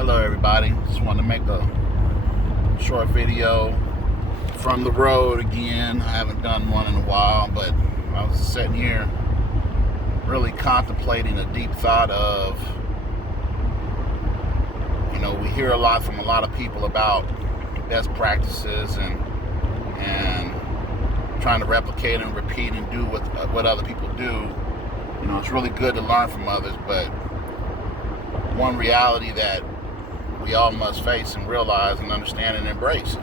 Hello everybody, just wanted to make a short video from the road again. I haven't done one in a while, but I was sitting here really contemplating a deep thought of, we hear a lot from a lot of people about best practices and trying to replicate and repeat and do what other people do. It's really good to learn from others, but one reality that we all must face and realize and understand and embrace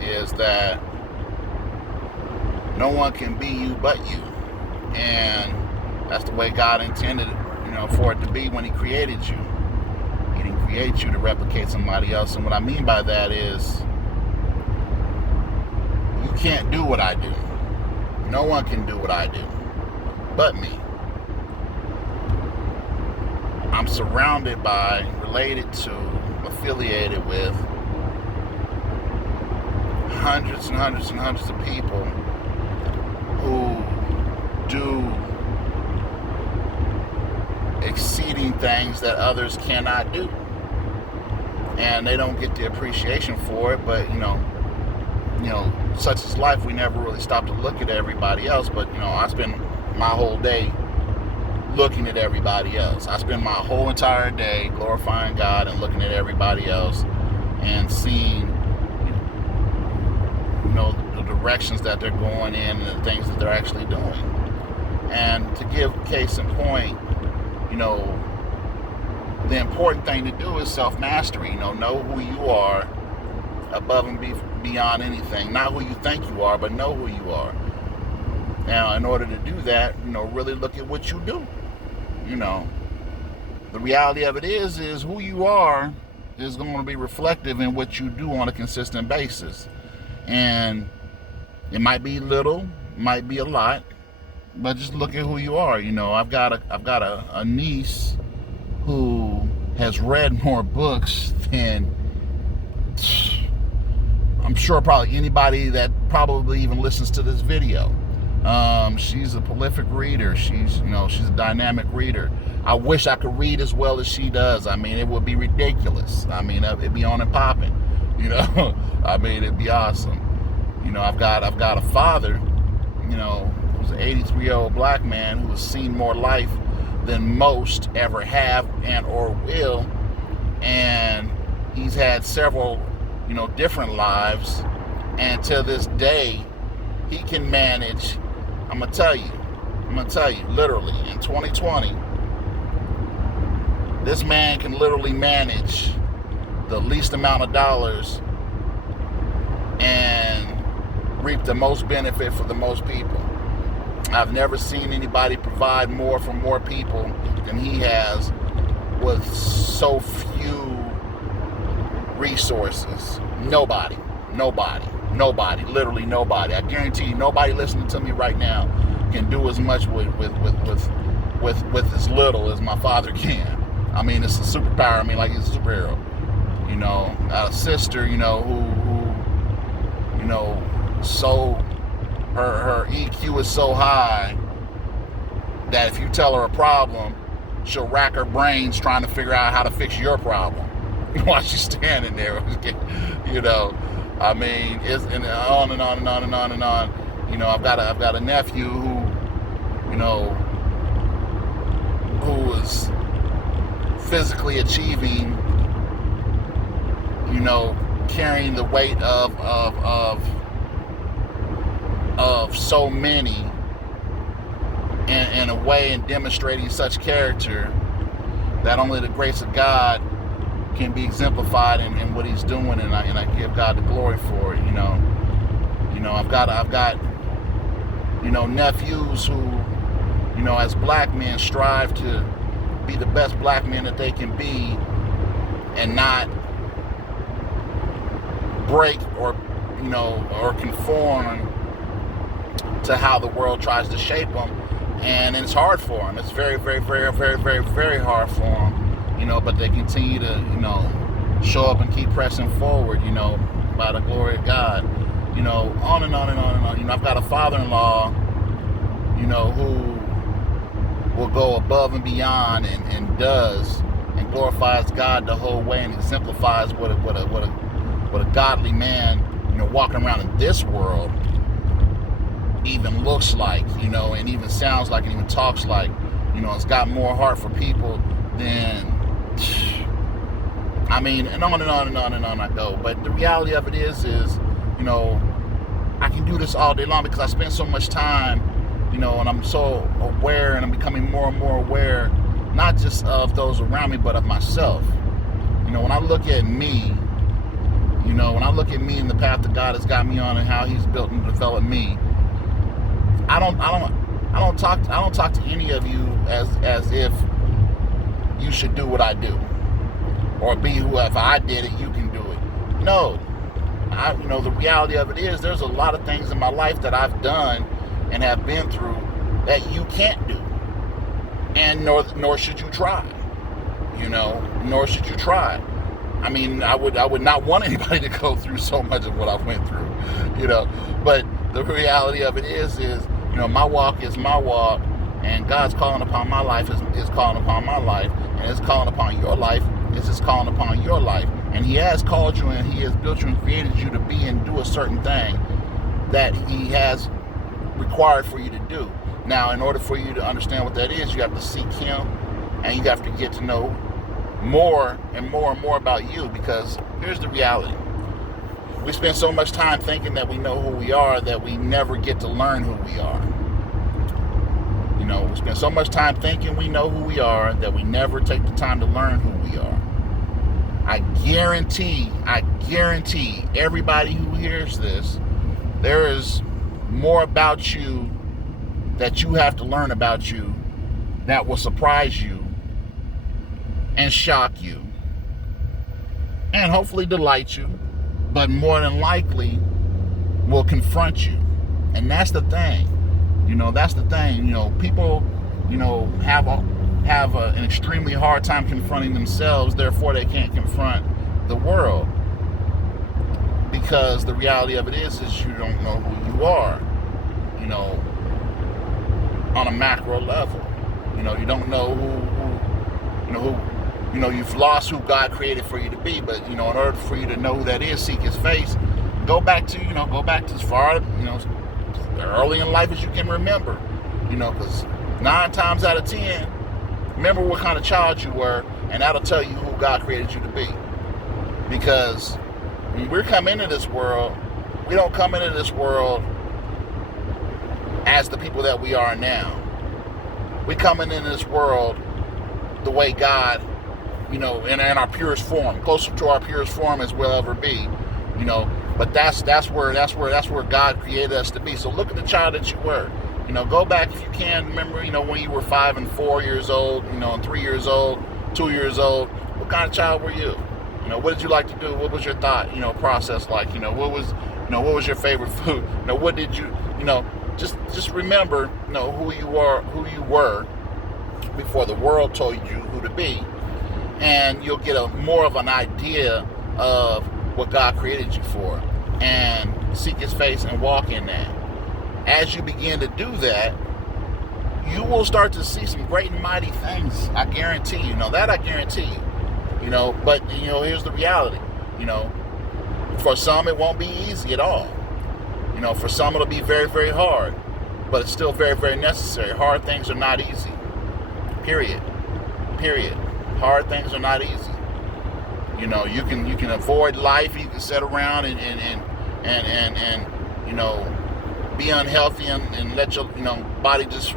is that no one can be you but you. And that's the way God intended for it to be when He created you. He didn't create you to replicate somebody else. And what I mean by that is you can't do what I do. No one can do what I do but me. I'm surrounded by, related to, affiliated with hundreds and hundreds and hundreds of people who do exceeding things that others cannot do, and they don't get the appreciation for it. But such is life. We never really stop to look at everybody else. But I spend my whole day looking at everybody else. I spend my whole entire day glorifying God and looking at everybody else and seeing the directions that they're going in and the things that they're actually doing. And to give case in point, the important thing to do is self-mastery. Know who you are above and beyond anything. Not who you think you are, but know who you are. Now, in order to do that, really look at what you do. The reality of it is who you are is going to be reflective in what you do on a consistent basis. And it might be little, might be a lot, but just look at who you are. I've got a niece who has read more books than I'm sure probably anybody that probably even listens to this video. She's a prolific reader. She's a dynamic reader. I wish I could read as well as she does. I mean, it would be ridiculous. I mean, it'd be on and popping. I mean, it'd be awesome. I've got a father, who's an 83-year-old black man who has seen more life than most ever have and or will, and he's had several, different lives, and to this day, he can manage. I'm gonna tell you, literally, in 2020, this man can literally manage the least amount of dollars and reap the most benefit for the most people. I've never seen anybody provide more for more people than he has with so few resources. Nobody, literally nobody. I guarantee you, nobody listening to me right now can do as much with as little as my father can. I mean, it's a superpower. I mean, like he's a superhero. I got a sister, who so her EQ is so high that if you tell her a problem, she'll rack her brains trying to figure out how to fix your problem while she's standing there. I mean, it's and on and on and on and on and on. I've got a nephew who is physically achieving, carrying the weight of so many in a way, and demonstrating such character that only the grace of God can be exemplified in what he's doing, and I give God the glory for it. I've got nephews who, as black men, strive to be the best black men that they can be, and not break or conform to how the world tries to shape them. And it's hard for them. It's very, very, very, very, very, very hard for them. But they continue to, show up and keep pressing forward, by the glory of God. On and on and on and on. I've got a father-in-law, who will go above and beyond and does and glorifies God the whole way and exemplifies what a godly man, walking around in this world even looks like, and even sounds like, and even talks like. It's got more heart for people than, and on and on and on and on I go. But the reality of it is, I can do this all day long because I spend so much time, and I'm so aware, and I'm becoming more and more aware, not just of those around me, but of myself. When I look at me, when I look at me and the path that God has got me on and how He's built and developed me, I don't talk to any of you as if you should do what I do, or be whoever I did it, you can do it. No, the reality of it is, there's a lot of things in my life that I've done and have been through that you can't do, and nor should you try. Nor should you try. I would not want anybody to go through so much of what I went through. But the reality of it is my walk is my walk, and God's calling upon my life is calling upon my life, and it's calling upon your life. It's just calling upon your life, and He has called you, and He has built you and created you to be and do a certain thing that He has required for you to do. Now, in order for you to understand what that is, you have to seek Him, and you have to get to know more and more and more about you, because here's the reality. We spend so much time thinking that we know who we are that we never get to learn who we are. We spend so much time thinking we know who we are that we never take the time to learn who we are. I guarantee everybody who hears this, there is more about you that you have to learn about you that will surprise you and shock you and hopefully delight you, but more than likely will confront you. And that's the thing. That's the thing. People, have an extremely hard time confronting themselves, therefore they can't confront the world. Because the reality of it is you don't know who you are, on a macro level. You don't know who you've lost who God created for you to be, but in order for you to know who that is, seek His face. Go back to as far early in life as you can remember, because 9 times out of 10, remember what kind of child you were, and that'll tell you who God created you to be. Because when we come into this world, we don't come into this world as the people that we are now. We coming into this world the way God, in our purest form, closer to our purest form as we'll ever be, But that's where God created us to be. So look at the child that you were. Go back if you can. Remember, when you were 5 and 4 years old, and 3 years old, 2 years old. What kind of child were you? What did you like to do? What was your thought, process like? What was your favorite food? What did you, just remember, who you were before the world told you who to be, and you'll get more of an idea of what God created you for, and seek His face and walk in that. As you begin to do that, you will start to see some great and mighty things. I guarantee you. That I guarantee you. But here's the reality. For some it won't be easy at all. For some it'll be very, very hard, but it's still very, very necessary. Hard things are not easy. Period. Hard things are not easy. You can avoid life. You can sit around and be unhealthy and let your body just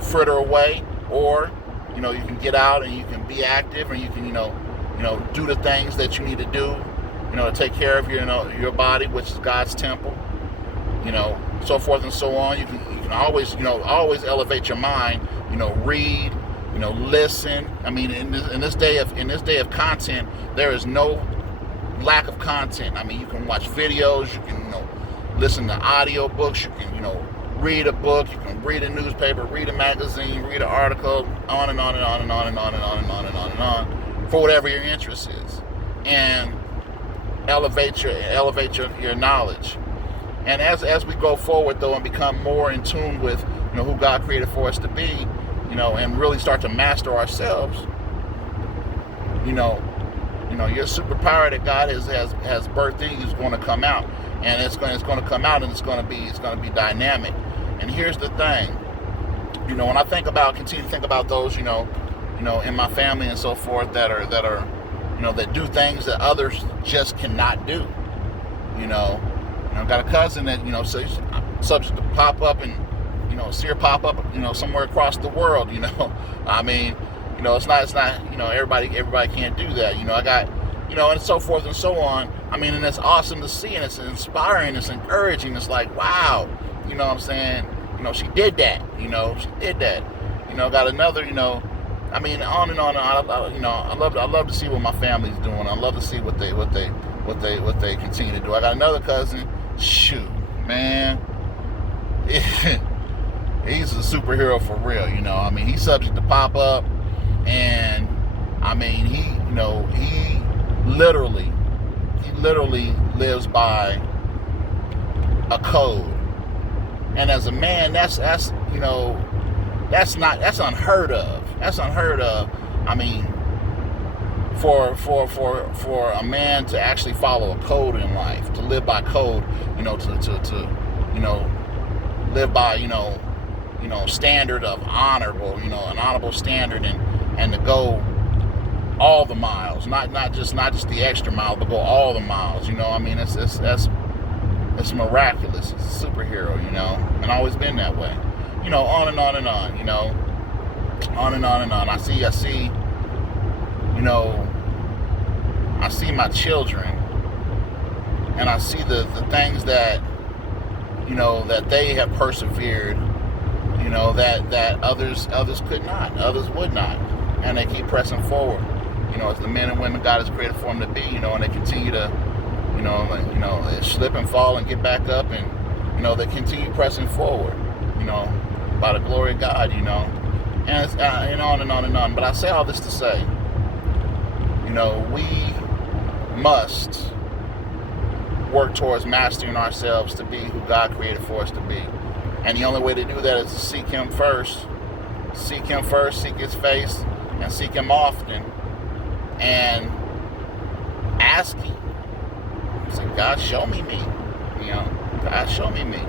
fritter away, or you can get out and you can be active, and you can do the things that you need to do to take care of your body, which is God's temple, so forth and so on. You can always always elevate your mind, read, listen. In this day of content, there is no lack of content. You can watch videos, you can listen to audio books, you can read a book, you can read a newspaper, read a magazine, read an article, on and on and on and on and on and on and on and on and on, for whatever your interest is, and elevate your knowledge. And as we go forward though, and become more in tune with who God created for us to be, and really start to master ourselves, your superpower that God has birthed in you is going to come out, and it's going to come out, and it's going to be dynamic. And here's the thing, when I continue to think about those, in my family and so forth that do things that others just cannot do. I've got a cousin that so subject to pop up and see her pop up somewhere across the world. I mean, it's not everybody can't do that. I got and so forth and so on. I mean, and it's awesome to see, and it's inspiring, it's encouraging. It's like, wow, what I'm saying, she did that. She did that. Got another, I mean, on and on. I love to see what my family's doing. I love to see what they continue to do. I got another cousin. Shoot, man, he's a superhero for real. I mean, he's subject to pop up, and I mean, he literally lives by a code. And as a man, that's unheard of. That's unheard of. I mean, for a man to actually follow a code in life, to live by code, to live by standard of honorable, an honorable standard, and to go all the miles, not just the extra mile, but go all the miles. I mean, it's miraculous. It's a superhero, and always been that way. On and on and on, on and on and on. I see my children, and I see the things that that they have persevered, that others could not, others would not, and they keep pressing forward. As the men and women God has created for them to be, and they continue to, they slip and fall and get back up, and they continue pressing forward, by the glory of God, and it's, and on and on and on. But I say all this to say, we must work towards mastering ourselves to be who God created for us to be. And the only way to do that is to seek Him first. Seek Him first, seek His face, and seek Him often. And ask Him. Say, God, show me me. God, show me me.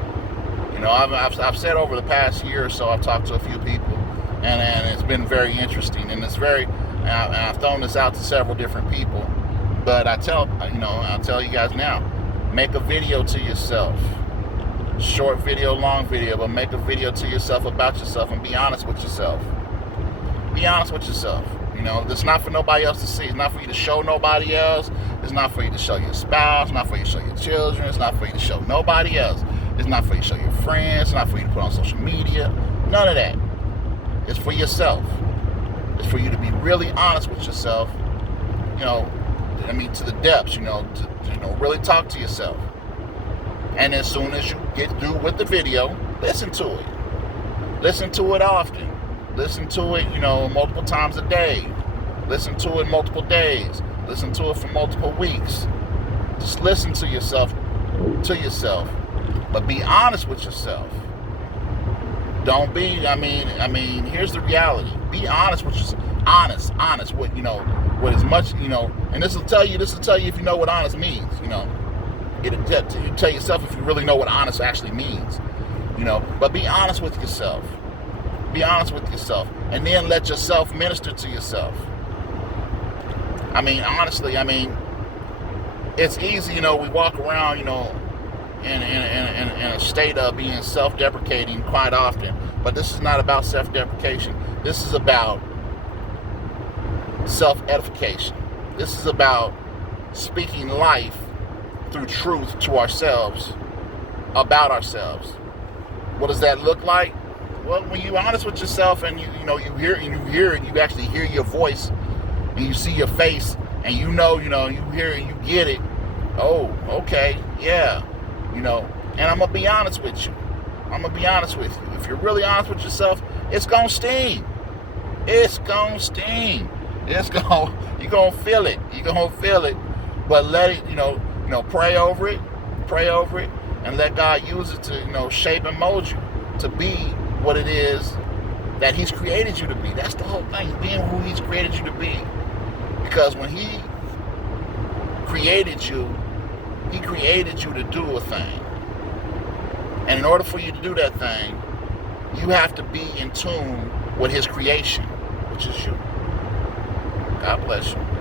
I've said over the past year or so, I've talked to a few people, and it's been very interesting. And I've thrown this out to several different people. But I'll tell you guys now, make a video to yourself. Short video, long video, but make a video to yourself about yourself and be honest with yourself. Be honest with yourself. It's not for nobody else to see. It's not for you to show nobody else. It's not for you to show your spouse. It's not for you to show your children. It's not for you to show nobody else. It's not for you to show your friends. It's not for you to put on social media. None of that. It's for yourself. It's for you to be really honest with yourself. To the depths, to really talk to yourself. And as soon as you get through with the video, listen to it. Listen to it often. Listen to it, multiple times a day. Listen to it multiple days. Listen to it for multiple weeks. Just listen to yourself, but be honest with yourself. Don't be, here's the reality. Be honest with yourself. Honest with, with as much, and this will tell you if you know what honest means, It'll tell yourself if you really know what honest actually means, but be honest with yourself. Be honest with yourself, and then let yourself minister to yourself. Honestly, it's easy, we walk around, in a state of being self-deprecating quite often, but this is not about self-deprecation. This is about self-edification. This is about speaking life through truth to ourselves, about ourselves. What does that look like? Well, when you're honest with yourself, and you actually hear your voice, and you see your face, and you hear and you get it. Oh, okay, yeah, and I'm gonna be honest with you. If you're really honest with yourself, it's gonna sting. You're gonna feel it. But let it, pray over it, and let God use it to, shape and mold you to be what it is that He's created you to be. That's the whole thing, being who He's created you to be. Because when he created you to do a thing. And in order for you to do that thing, you have to be in tune with his creation, which is you. God bless you.